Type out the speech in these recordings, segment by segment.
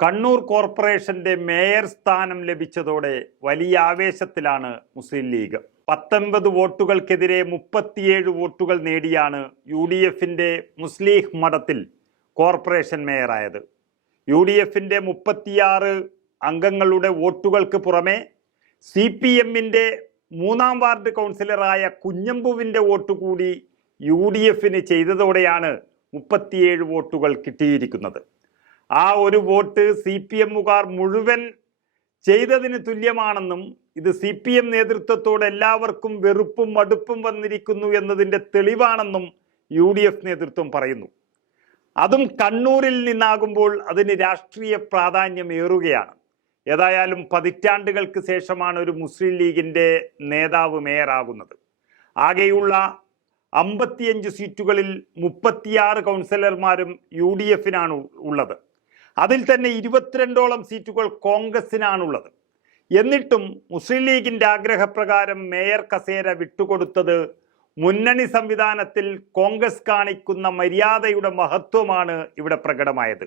കണ്ണൂർ കോർപ്പറേഷന്റെ മേയർ സ്ഥാനം ലഭിച്ചതോടെ വലിയ ആവേശത്തിലാണ് മുസ്ലിം ലീഗ്. 19 വോട്ടുകൾക്കെതിരെ 37 വോട്ടുകൾ നേടിയാണ് UDFന്റെ മുസ്ലിം മഠത്തിൽ കോർപ്പറേഷൻ മേയറായത്. UDFന്റെ 36 അംഗങ്ങളുടെ വോട്ടുകൾക്ക് പുറമെ CPMന്റെ 3-ാം വാർഡ് കൗൺസിലറായ കുഞ്ഞമ്പുവിന്റെ വോട്ട് കൂടി UDFന് ചെയ്തതോടെയാണ് 37 വോട്ടുകൾ കിട്ടിയിരിക്കുന്നത്. ആ ഒരു വോട്ട് CPMകാർ മുഴുവൻ ചെയ്തതിന് തുല്യമാണെന്നും ഇത് CPM നേതൃത്വത്തോട് എല്ലാവർക്കും വെറുപ്പും മടുപ്പും വന്നിരിക്കുന്നു എന്നതിൻ്റെ തെളിവാണെന്നും UDF നേതൃത്വം പറയുന്നു. അതും കണ്ണൂരിൽ നിന്നാകുമ്പോൾ അതിന് രാഷ്ട്രീയ പ്രാധാന്യം ഏറുകയാണ്. ഏതായാലും പതിറ്റാണ്ടുകൾക്ക് ശേഷമാണ് ഒരു മുസ്ലിം ലീഗിൻ്റെ നേതാവ് മേയറാകുന്നത്. ആകെയുള്ള 55 സീറ്റുകളിൽ 36 കൗൺസിലർമാരും UDFനാണ് ഉള്ളത്. അതിൽ തന്നെ 22ഓളം സീറ്റുകൾ കോൺഗ്രസിനാണുള്ളത്. എന്നിട്ടും മുസ്ലിം ലീഗിൻ്റെ ആഗ്രഹപ്രകാരം മേയർ കസേര വിട്ടുകൊടുത്തത് മുന്നണി സംവിധാനത്തിൽ കോൺഗ്രസ് കാണിക്കുന്ന മര്യാദയുടെ മഹത്വമാണ് ഇവിടെ പ്രകടമായത്.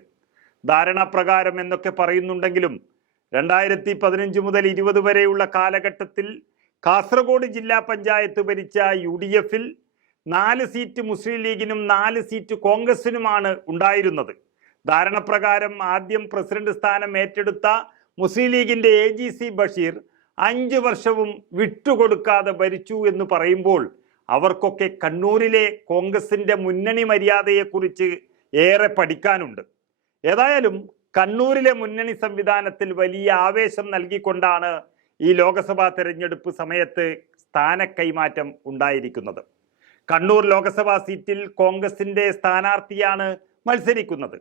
ധാരണാപ്രകാരം എന്നൊക്കെ പറയുന്നുണ്ടെങ്കിലും 2015 മുതൽ 20 വരെയുള്ള കാലഘട്ടത്തിൽ കാസർഗോഡ് ജില്ലാ പഞ്ചായത്ത് ഭരിച്ച UDFൽ 4 സീറ്റ് മുസ്ലിം ലീഗിനും 4 സീറ്റ് കോൺഗ്രസിനുമാണ് ഉണ്ടായിരുന്നത്. ധാരണപ്രകാരം ആദ്യം പ്രസിഡന്റ് സ്ഥാനം ഏറ്റെടുത്ത മുസ്ലിം ലീഗിൻ്റെ AGC ബഷീർ 5 വർഷവും വിട്ടുകൊടുക്കാതെ ഭരിച്ചു എന്ന് പറയുമ്പോൾ അവർക്കൊക്കെ കണ്ണൂരിലെ കോൺഗ്രസിൻ്റെ മുന്നണി മര്യാദയെക്കുറിച്ച് ഏറെ പഠിക്കാനുണ്ട്. ഏതായാലും കണ്ണൂരിലെ മുന്നണി സംവിധാനത്തിൽ വലിയ ആവേശം നൽകിക്കൊണ്ടാണ് ഈ ലോക്സഭാ തെരഞ്ഞെടുപ്പ് സമയത്ത് സ്ഥാനക്കൈമാറ്റം ഉണ്ടായിരിക്കുന്നത്. കണ്ണൂർ ലോക്സഭാ സീറ്റിൽ കോൺഗ്രസിൻ്റെ സ്ഥാനാർത്ഥിയാണ് മത്സരിക്കുന്നത്.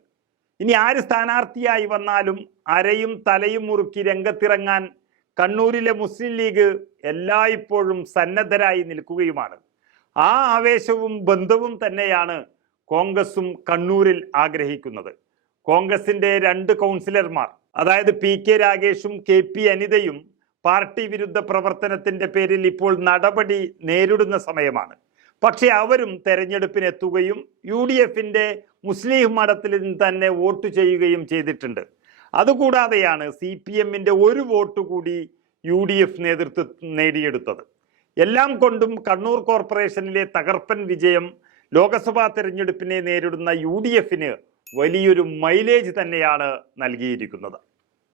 ഇനി ആര് സ്ഥാനാർത്ഥിയായി വന്നാലും അരയും തലയും മുറുക്കി രംഗത്തിറങ്ങാൻ കണ്ണൂരിലെ മുസ്ലിം ലീഗ് എല്ലായ്പ്പോഴും സന്നദ്ധരായി നിൽക്കുകയുമാണ്. ആ ആവേശവും ബന്ധവും തന്നെയാണ് കോൺഗ്രസും കണ്ണൂരിൽ ആഗ്രഹിക്കുന്നത്. കോൺഗ്രസിൻ്റെ 2 കൗൺസിലർമാർ, അതായത് PK രാഗേഷും KP അനിതയും പാർട്ടി വിരുദ്ധ പ്രവർത്തനത്തിൻ്റെ പേരിൽ ഇപ്പോൾ നടപടി നേരിടുന്ന സമയമാണ്. പക്ഷേ അവരും തെരഞ്ഞെടുപ്പിനെത്തുകയും UDFന്റെ മുസ്ലിം മഠത്തിൽ നിന്ന് തന്നെ വോട്ട് ചെയ്യുകയും ചെയ്തിട്ടുണ്ട്. അതുകൂടാതെയാണ് CPMന്റെ 1 വോട്ട് കൂടി UDF നേതൃത്വം നേടിയെടുത്തത്. എല്ലാം കൊണ്ടും കണ്ണൂർ കോർപ്പറേഷനിലെ തകർപ്പൻ വിജയം ലോക്സഭാ തെരഞ്ഞെടുപ്പിനെ നേരിടുന്ന UDFന് വലിയൊരു മൈലേജ് തന്നെയാണ് നൽകിയിരിക്കുന്നത്.